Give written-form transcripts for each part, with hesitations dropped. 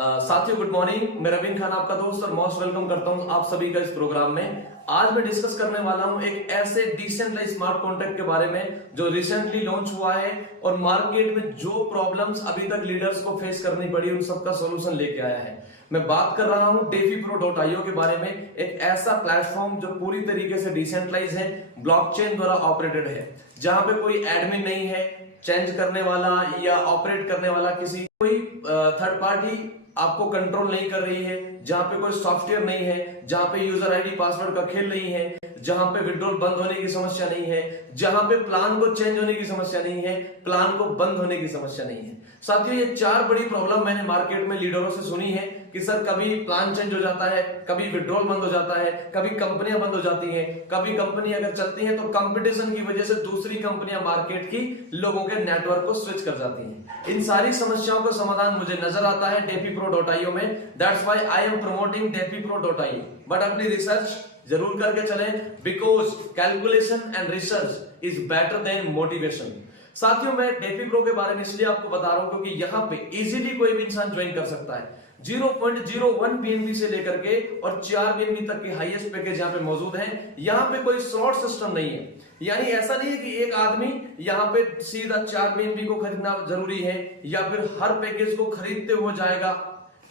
साथियों good morning. मैं रवीन खान आपका दोस्त और मोस्ट वेलकम करता हूं आप सभी का इस प्रोग्राम में। आज मैं डिस्कस करने वाला हूं एक ऐसे डिसेंट्रलाइज्ड स्मार्ट कॉन्ट्रैक्ट के बारे में जो रिसेंटली लॉन्च हुआ है और मार्केट में जो प्रॉब्लम्स अभी तक लीडर्स को फेस करनी पड़ी उन सबका सॉल्यूशन लेके आया है। मैं बात कर रहा हूं DeFiPro.io के बारे में, एक ऐसा प्लेटफॉर्म जो पूरी तरीके से डिसेंट्रलाइज है, ब्लॉकचेन द्वारा ऑपरेटेड है, जहां पे कोई एडमिन नहीं है, चेंज करने वाला या ऑपरेट करने वाला किसी कोई थर्ड पार्टी आपको कंट्रोल नहीं कर रही है, जहां पे कोई सॉफ्टवेयर नहीं है, जहां पे यूजर आईडी पासवर्ड का खेल नहीं है, जहां पे विड्रॉल बंद होने की समस्या नहीं है, जहां पे प्लान को चेंज होने की समस्या नहीं है, प्लान को बंद होने की समस्या नहीं है। साथियों ये चार बड़ी प्रॉब्लम मैंने मार्केट में लीडरों से सुनी है कि सर कभी प्लान चेंज हो जाता है, कभी विड्रॉल बंद हो जाता है, कभी कंपनियां बंद हो जाती हैं, कभी कंपनी अगर चलती है तो कंपटीशन की वजह से दूसरी कंपनियां मार्केट की लोगों के नेटवर्क को स्विच कर जाती हैं। इन सारी समस्याओं का समाधान मुझे नजर आता है DeFiPro.io में। That's why I am promoting DeFiPro.io। But अपनी रिसर्च जरूर करके चलें, because calculation and research is better than motivation. साथियों मैं DeFiPro के बारे में इसलिए आपको बता रहा हूं क्योंकि यहाँ पे इजीली कोई भी इंसान ज्वाइन कर सकता है। 0.01 BNB से लेकर के और 4 BNB तक के हाईएस्ट पैकेज यहाँ पे मौजूद हैं। यहाँ पे कोई स्लॉट सिस्टम नहीं है, यानी ऐसा नहीं है कि एक आदमी यहाँ पे सीधा 4 BNB को खरीदना जरूरी है या फिर हर पैकेज को खरीदते हुए जाएगा।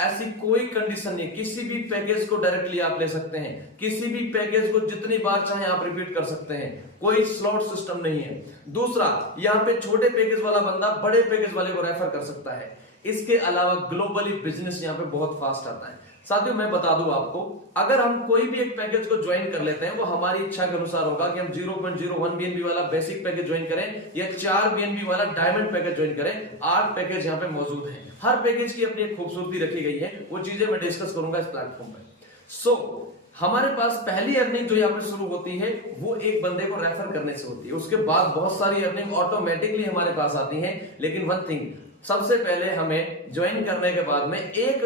ऐसी कोई कंडीशन नहीं, किसी भी पैकेज को डायरेक्टली आप ले सकते हैं, किसी भी पैकेज को जितनी बार चाहे आप रिपीट कर सकते हैं, कोई स्लॉट सिस्टम नहीं है। दूसरा, यहाँ पे छोटे पैकेज वाला बंदा बड़े पैकेज वाले को रेफर कर सकता है। इसके अलावा ग्लोबली बिजनेस यहाँ पे बहुत फास्ट आता है। साथियों मैं बता दूं आपको, अगर हम कोई भी एक पैकेज को ज्वाइन कर लेते हैं वो हमारी इच्छा के अनुसार होगा कि हम 0.01 BNB वाला बेसिक पैकेज ज्वाइन करें या 4 BNB वाला डायमंड पैकेज ज्वाइन करें। 8 पैकेज यहाँ पे मौजूद हैं, हर पैकेज की अपनी एक खूबसूरती रखी गई है, वो चीजें मैं डिस्कस करूंगा इस प्लेटफॉर्म पे। हमारे पास पहली अर्निंग जो यहाँ पे शुरू होती है वो एक बंदे को रेफर करने से होती है। उसके बाद बहुत सारी अर्निंग ऑटोमेटिकली हमारे पास आती है, लेकिन वन थिंग, सबसे पहले हमें ज्वाइन करने के बाद में एक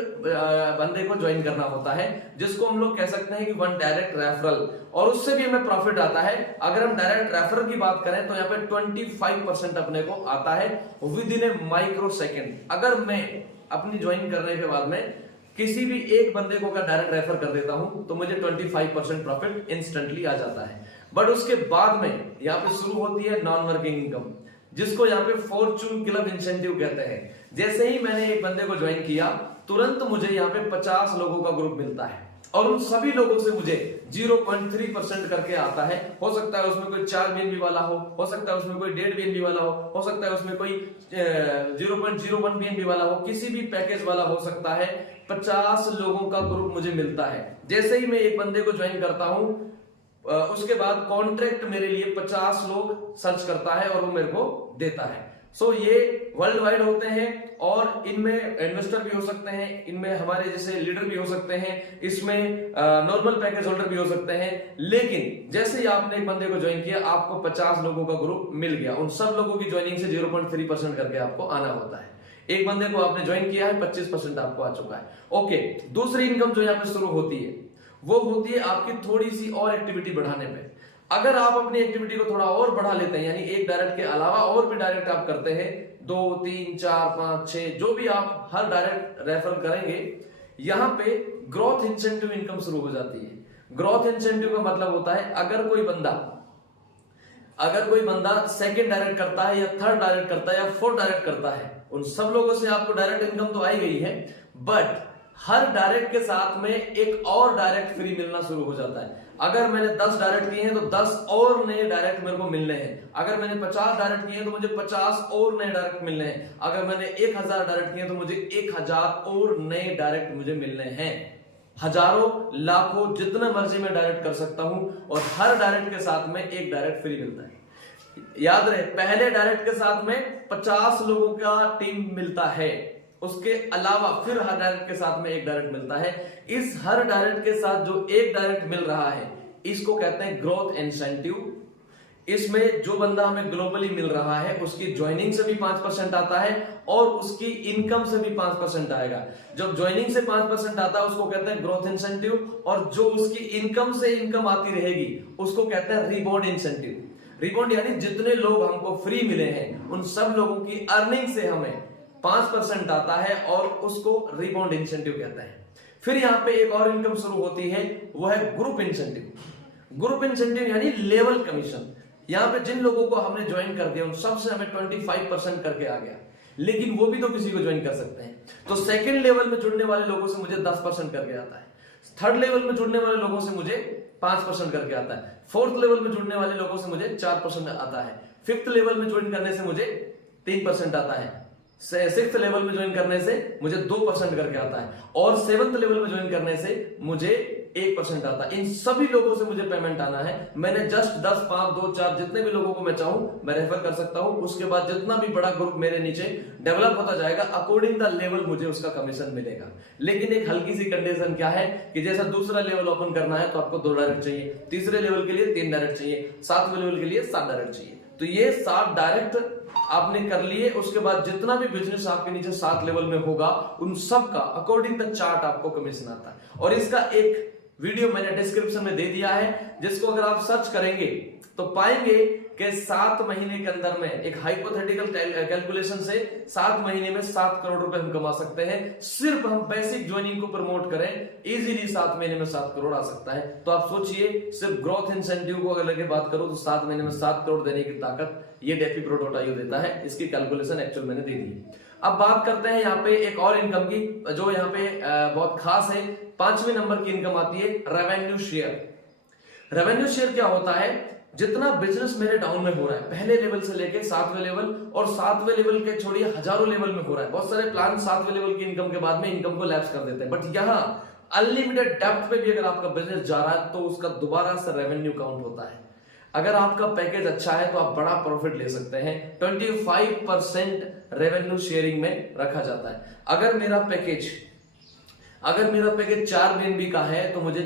बंदे को ज्वाइन करना होता है जिसको हम लोग कह सकते हैं कि वन डायरेक्ट रेफरल, और उससे भी हमें प्रॉफिट आता है। अगर हम डायरेक्ट रेफरल की बात करें तो यहाँ पे 25% अपने को आता है with in A micro second. अगर मैं अपनी ज्वाइन करने के बाद में किसी भी एक बंदे को अगर डायरेक्ट रेफर कर देता हूं तो मुझे 25% प्रॉफिट इंस्टेंटली आ जाता है। बट उसके बाद में यहाँ पे शुरू होती है नॉन वर्किंग इनकम, जिसको यहाँ पे फॉर्चून क्लब इंसेंटिव कहते हैं। जैसे ही मैंने एक बंदे को ज्वाइन किया तुरंत मुझे यहाँ पे 50 लोगों का ग्रुप मिलता है और उन सभी लोगों से मुझे 0.3% करके आता है। हो सकता है उसमें कोई 4 BNB वाला हो सकता है उसमें कोई 1.5 BNB वाला हो सकता है उसमें कोई 0.01 BNB वाला हो, किसी भी पैकेज वाला हो सकता है। 50 लोगों का ग्रुप मुझे मिलता है। जैसे ही मैं एक बंदे को ज्वाइन करता हूं उसके बाद कॉन्ट्रैक्ट मेरे लिए 50 लोग सर्च करता है और वो मेरे को देता है। सो ये वर्ल्ड वाइड होते हैं और इनमें इन्वेस्टर भी हो सकते हैं, इनमें हमारे जैसे लीडर भी हो सकते हैं, इसमें नॉर्मल पैकेज होल्डर भी हो सकते हैं। लेकिन जैसे ही आपने एक बंदे को ज्वाइन किया आपको 50 लोगों का ग्रुप मिल गया। उन सब लोगों की ज्वाइनिंग से 0.3% करके आपको आना होता है। एक बंदे को आपने ज्वाइन किया है, 25% आपको आ चुका है। ओके, दूसरी इनकम जो यहाँ पे शुरू होती है वो होती है आपकी थोड़ी सी और एक्टिविटी बढ़ाने पे। अगर आप अपनी एक्टिविटी को थोड़ा और बढ़ा लेते हैं, यानी एक डायरेक्ट के अलावा और भी डायरेक्ट आप करते हैं, 2, 3, 4, 5, 6 जो भी आप हर डायरेक्ट रेफर करेंगे, यहाँ पे ग्रोथ इंसेंटिव इनकम शुरू हो जाती है। ग्रोथ इंसेंटिव का मतलब होता है अगर कोई बंदा सेकंड डायरेक्ट करता है या थर्ड डायरेक्ट करता है या फोर्थ डायरेक्ट करता है, उन सब लोगों से आपको डायरेक्ट इनकम तो आई गई है, बट हर डायरेक्ट के साथ में एक और डायरेक्ट फ्री मिलना शुरू हो जाता है। अगर मैंने 10 डायरेक्ट किए हैं तो 10 और नए डायरेक्ट मेरे को मिलने हैं। अगर मैंने 50 डायरेक्ट किए हैं तो मुझे 50 और नए डायरेक्ट मिलने हैं। अगर मैंने 1000 डायरेक्ट किए हैं तो मुझे 1000 और नए डायरेक्ट मुझे मिलने हैं। हजारों, लाखों, जितना मर्जी मैं डायरेक्ट कर सकता हूं और हर डायरेक्ट के साथ में एक डायरेक्ट फ्री मिलता है। याद रहे, पहले डायरेक्ट के साथ में 50 लोगों का टीम मिलता है, उसके अलावा फिर हर डायरेक्ट के साथ में एक डायरेक्ट मिलता है। इस हर डायरेक्ट के साथ जो एक डायरेक्ट मिल रहा है इसको कहते हैं ग्रोथ इंसेंटिव। इसमें जो बंदा हमें ग्लोबली मिल रहा है उसकी ज्वाइनिंग से भी 5% आता है और उसकी इनकम से भी 5% आएगा। जब ज्वाइनिंग से 5% आता है उसको कहते हैं ग्रोथ इंसेंटिव, और जो उसकी इनकम से इनकम आती रहेगी उसको कहते हैं रिबॉन्ड इंसेंटिव। रिबॉन्ड यानी जितने लोग हमको फ्री मिले हैं उन सब लोगों की अर्निंग से हमें 5% आता है और उसको रिबाउंड इंसेंटिव कहते हैं। फिर यहाँ पे एक और इनकम शुरू होती है, वो है ग्रुप इंसेंटिव। ग्रुप इंसेंटिव यानी लेवल कमीशन। यहाँ पे जिन लोगों को हमने ज्वाइन कर दिया उन सबसे हमें 25% करके आ गया, लेकिन वो भी तो किसी को ज्वाइन कर सकते हैं। तो सेकंड लेवल में जुड़ने वाले लोगों से मुझे 10% करके आता है, थर्ड लेवल में जुड़ने वाले लोगों से मुझे 5% करके आता है, फोर्थ लेवल में जुड़ने वाले लोगों से मुझे 4% आता है, फिफ्थ लेवल में ज्वाइन करने से मुझे 3% आता है, सिक्स्थ लेवल में ज्वाइन करने से मुझे 2% करके आता है, और सेवंथ लेवल में ज्वाइन करने से मुझे 1% आता है। इन सभी लोगों से मुझे पेमेंट आना है। मैंने जस्ट 10, 5, 2, 4 जितने भी लोगों को मैं चाहूं मैं रेफर कर सकता हूं। उसके बाद जितना भी बड़ा ग्रुप मेरे नीचे डेवलप होता जाएगा, अकॉर्डिंग द लेवल मुझे उसका कमीशन मिलेगा। लेकिन एक हल्की सी कंडीशन क्या है कि जैसा दूसरा लेवल ओपन करना है तो आपको 2 डायरेक्ट चाहिए, तीसरे लेवल के लिए 3 डायरेक्ट चाहिए, 7वें लेवल के लिए 7 डायरेक्ट चाहिए। तो ये 7 डायरेक्ट आपने कर लिए, उसके बाद जितना भी बिजनेस आपके नीचे 7 लेवल में होगा उन सब का अकॉर्डिंग द चार्ट आपको कमीशन आता है। और इसका एक वीडियो मैंने डिस्क्रिप्शन में दे दिया है, जिसको अगर आप सर्च करेंगे तो पाएंगे कि 7 महीने के अंदर में एक हाइपोथेटिकल कैलकुलेशन से 7 महीने में 7 करोड़ रुपए हम कमा सकते हैं। सिर्फ हम बेसिक ज्वाइनिंग को प्रमोट करें, इजीली 7 महीने में 7 करोड़ आ सकता है। तो आप सोचिए, सिर्फ ग्रोथ इंसेंटिव को अगर लेके बात करो तो 7 महीने में 7 करोड़ देने की ताकत ये DeFi Pro देता है। इसकी कैलकुलेशन एक्चुअल मैंने दे दी। अब बात करते हैं यहाँ पे एक और इनकम की, जो यहाँ पे बहुत खास है। 5वें नंबर की इनकम आती है रेवेन्यू शेयर। रेवेन्यू शेयर क्या होता है? जितना बिजनेस मेरे डाउन में हो रहा है, पहले लेवल से लेके 7वें लेवल, और 7वें लेवल के छोड़िए हजारों लेवल में हो रहा है। बहुत सारे प्लान 7वें लेवल की इनकम के बाद में इनकम को लैप्स कर देते हैं, बट यहाँ अनलिमिटेड डेप्थ पे भी अगर आपका बिजनेस जा रहा है तो उसका दोबारा से रेवेन्यू काउंट होता है। अगर आपका पैकेज अच्छा है तो आप बड़ा प्रॉफिट ले सकते हैं। 25% रेवेन्यू शेयरिंग में रखा जाता है। अगर मेरा पैकेज 4 BNB का है तो मुझे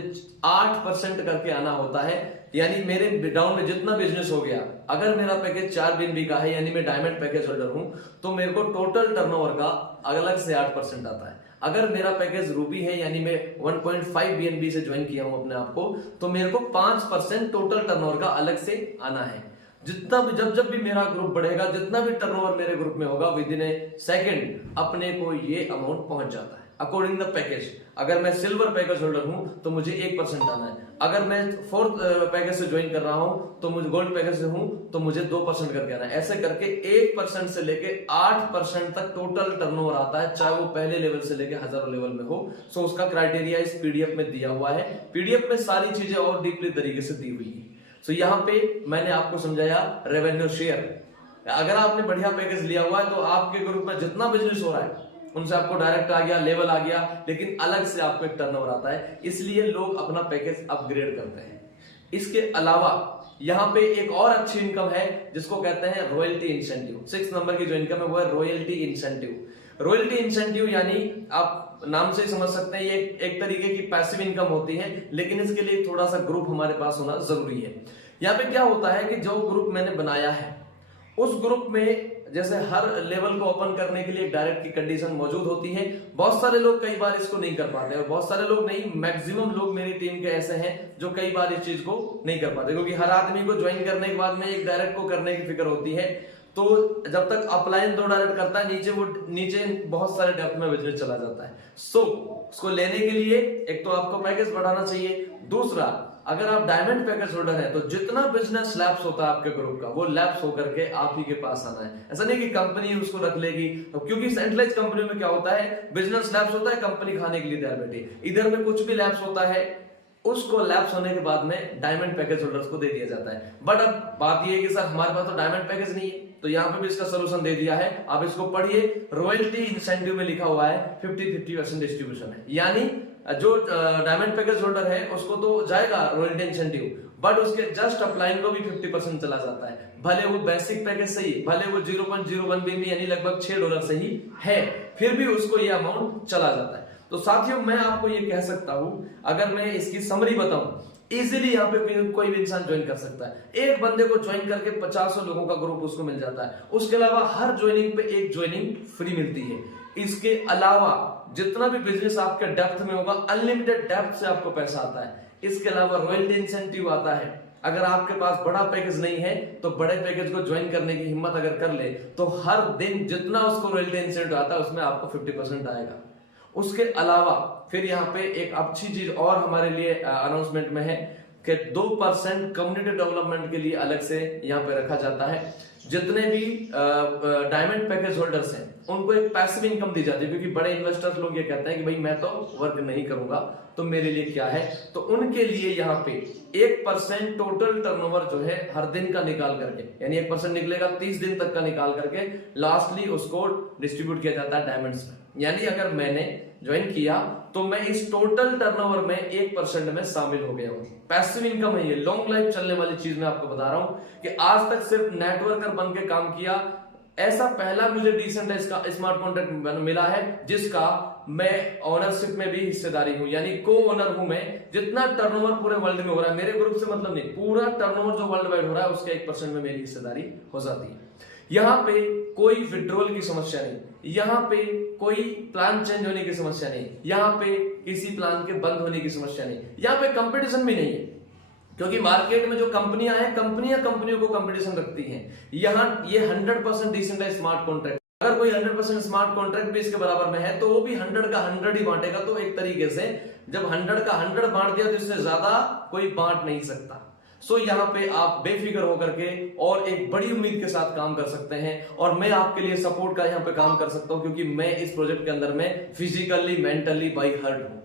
8% करके आना होता है। यानी मेरे डाउन में जितना बिजनेस हो गया, अगर मेरा पैकेज 4 BNB का है, यानी मैं डायमंड पैकेज होल्डर हूं, तो मेरे को टोटल टर्नओवर का अलग से 8% आता है। अगर मेरा पैकेज रूबी है, यानी मैं 1.5 BNB से ज्वाइन किया हूं अपने आप को, तो मेरे को 5% टोटल टर्नओवर का अलग से आना है। जितना भी जब भी मेरा ग्रुप बढ़ेगा, जितना भी टर्नओवर मेरे ग्रुप में होगा, विद इन ए सेकंड अपने को ये अमाउंट पहुंच जाता है अकॉर्डिंग द पैकेज। अगर मैं सिल्वर पैकेज होल्डर हूं तो मुझे 1% आना है। अगर मैं 4th पैकेज से ज्वाइन कर रहा हूं तो मुझे गोल्ड पैकेज से हूं तो मुझे 2% करके आना है। ऐसे करके 1% से लेके 8% तक टोटल टर्नओवर आता है, चाहे वो पहले लेवल से लेके हजारों लेवल में हो। सो उसका क्राइटेरिया इस पीडीएफ में दिया हुआ है। पीडीएफ में सारी चीजें और डीपली तरीके से दी हुई है। सो यहाँ पे मैंने आपको समझाया रेवेन्यू शेयर। अगर आपने बढ़िया पैकेज लिया हुआ है तो आपके ग्रुप में जितना बिजनेस हो रहा है उनसे आपको डायरेक्ट आ गया, लेवल आ गया, लेकिन अलग से आपको एक टर्नओवर आता है, इसलिए लोग अपना पैकेज अपग्रेड करते हैं। इसके अलावा यहाँ पे एक और अच्छी इनकम है जिसको कहते हैं रॉयल्टी इंसेंटिव। 6 नंबर की जो इनकम है वो है रॉयल्टी इंसेंटिव। रॉयल्टी इंसेंटिव यानी आप नाम से समझ सकते हैं, ये एक तरीके की पैसिव इनकम होती है, लेकिन इसके लिए थोड़ा सा ग्रुप हमारे पास होना जरूरी है। यहाँ पे क्या होता है कि जो ग्रुप मैंने बनाया है उस ग्रुप में जैसे हर लेवल को ओपन करने के लिए डायरेक्ट की कंडीशन मौजूद होती है। बहुत सारे लोग कई बार इसको नहीं कर पाते, और बहुत सारे लोग नहीं, मैक्सिमम लोग मेरी टीम के ऐसे हैं जो कई बार इस चीज को नहीं कर पाते, क्योंकि हर आदमी को ज्वाइन करने के बाद में एक डायरेक्ट को करने की फिक्र होती है। तो जब तक अपलाइन 2 डायरेक्ट करता है, नीचे बहुत सारे डेप्थ में बिजनेस चला जाता है। सो उसको लेने के लिए एक तो आपको पैकेज बढ़ाना चाहिए, दूसरा अगर आप डायमंड पैकेज होल्डर है तो जितना बिजनेस लैप्स होता है आपके ग्रुप का, वो लैप्स होकर के आप ही के पास आना है। ऐसा नहीं कि कंपनी उसको रख लेगी, तो क्योंकि सेंट्रलाइज कंपनी में क्या होता है, बिजनेस लैप्स होता है, कंपनी खाने के लिए तैयार बैठी। इधर में कुछ भी लैप्स होता है, उसको लैप्स होने के बाद में डायमंड पैकेज होल्डर्स को दे दिया जाता है। बट अब बात ये है कि सर हमारे पास तो डायमंड पैकेज नहीं है, तो यहाँ पे भी इसका सोल्यूशन दे दिया है। आप इसको पढ़िए, रॉयल्टी इंसेंटिव में लिखा हुआ है 50-50% डिस्ट्रीब्यूशन है। यानी जो डायमंड पैकेज होल्डर है उसको तो जाएगा रॉयल्टी इंसेंटिव, बट उसके जस्ट अपलाइन को भी 50% चला जाता है। भले वो बेसिक पैकेज सही, भले वो 0.01 BNB यानी लगभग $6 सही है, फिर भी उसको ये अमाउंट चला जाता है। तो साथियों, मैं आपको ये कह सकता हूं, अगर मैं इसकी समरी बताऊं, इजीली यहाँ पे कोई भी इंसान ज्वाइन कर सकता है। एक बंदे को ज्वाइन करके 50 लोगों का ग्रुप उसको मिल जाता है। उसके अलावा हर ज्वाइनिंग पे एक ज्वाइनिंग फ्री मिलती है। इसके अलावा जितना भी बिजनेस आपके डेप्थ में होगा, अनलिमिटेड डेप्थ से आपको पैसा आता है। इसके अलावा रॉयल्टी इंसेंटिव आता है, अगर आपके पास बड़ा पैकेज नहीं है तो बड़े पैकेज को ज्वाइन करने की हिम्मत अगर कर ले तो हर दिन जितना उसको रॉयल्टी इंसेंटिव आता है उसमें आपको 50% आएगा। उसके अलावा फिर यहाँ पे एक अच्छी चीज और हमारे लिए अनाउंसमेंट में है कि 2% कम्युनिटी डेवलपमेंट के लिए अलग से यहाँ पे रखा जाता है। जितने भी डायमंड पैकेज होल्डर्स हैं उनको एक पैसिव इनकम दी जाती है, क्योंकि बड़े इन्वेस्टर्स लोग ये कहते हैं कि भाई मैं तो वर्क नहीं करूंगा तो मेरे लिए क्या है, तो उनके लिए यहाँ पे 1% टोटल टर्नओवर जो है हर दिन का निकाल करके, यानी 1% निकलेगा 30 दिन तक का निकाल करके लास्टली उसको डिस्ट्रीब्यूट किया जाता है डायमंड्स में। यानी अगर मैंने ज्वाइन किया तो मैं इस टोटल टर्नओवर में 1% में शामिल हो गया हूं। पैसिव इनकम है ये, लॉन्ग लाइफ चलने वाली चीज मैं आपको बता रहा हूं कि आज तक सिर्फ नेटवर्कर बन के काम किया, ऐसा पहला मुझे डिसेंट्रलाइज्ड स्मार्ट कॉन्ट्रैक्ट मिला है जिसका मैं ओनरशिप में भी हिस्सेदारी हूं, यानी को ओनर हूं मैं। जितना टर्नओवर पूरे वर्ल्ड में हो रहा है, मेरे ग्रुप से मतलब नहीं, पूरा टर्नओवर जो वर्ल्ड वाइड हो रहा है उसके 1% में मेरी हिस्सेदारी हो जाती है। यहाँ पे कोई विड्रॉल की समस्या नहीं, यहाँ पे कोई प्लान चेंज होने की समस्या नहीं, यहाँ पे किसी प्लान के बंद होने की समस्या नहीं, यहाँ पे कंपटीशन भी नहीं है, क्योंकि मार्केट में जो कंपनियां हैं कंपनियां कंपनियों को कंपटीशन रखती हैं। यहाँ ये 100% डिसेंट्रलाइज्ड स्मार्ट कॉन्ट्रैक्ट, अगर कोई 100% स्मार्ट कॉन्ट्रैक्ट भी इसके बराबर में है तो वो भी 100 का 100 ही बांटेगा। तो एक तरीके से जब 100 का 100 बांट दिया तो इससे ज्यादा कोई बांट नहीं सकता। सो यहाँ पे आप बेफिक्र होकर के और एक बड़ी उम्मीद के साथ काम कर सकते हैं, और मैं आपके लिए सपोर्ट का यहाँ पे काम कर सकता हूँ, क्योंकि मैं इस प्रोजेक्ट के अंदर में फिजिकली मेंटली बाई हार्ट हूँ,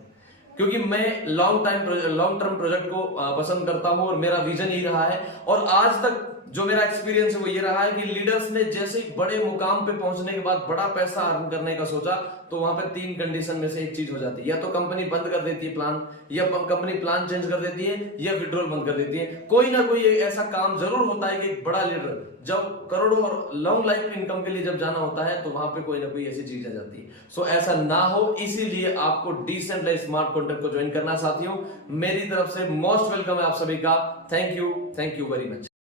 क्योंकि मैं लॉन्ग टर्म प्रोजेक्ट को पसंद करता हूं और मेरा विजन ही रहा है। और आज तक जो मेरा एक्सपीरियंस है वो ये रहा है कि लीडर्स ने जैसे ही बड़े मुकाम पे पहुंचने के बाद बड़ा पैसा अर्न करने का सोचा तो वहां पे 3 कंडीशन में से एक चीज हो जाती है, या तो कंपनी बंद कर देती है प्लान, या कंपनी प्लान चेंज कर देती है, या विड्रॉल बंद कर देती है। कोई ना कोई ऐसा काम जरूर होता है कि एक बड़ा लीडर जब करोड़ों और लॉन्ग लाइफ इनकम के लिए जब जाना होता है तो वहां पे कोई ना कोई ऐसी चीज आ जाती है। सो ऐसा ना हो, इसीलिए आपको डिसेंट्रलाइज्ड स्मार्ट कॉन्ट्रैक्ट को ज्वाइन करना साथियों। मेरी तरफ से मोस्ट वेलकम है आप सभी का। Thank you very much.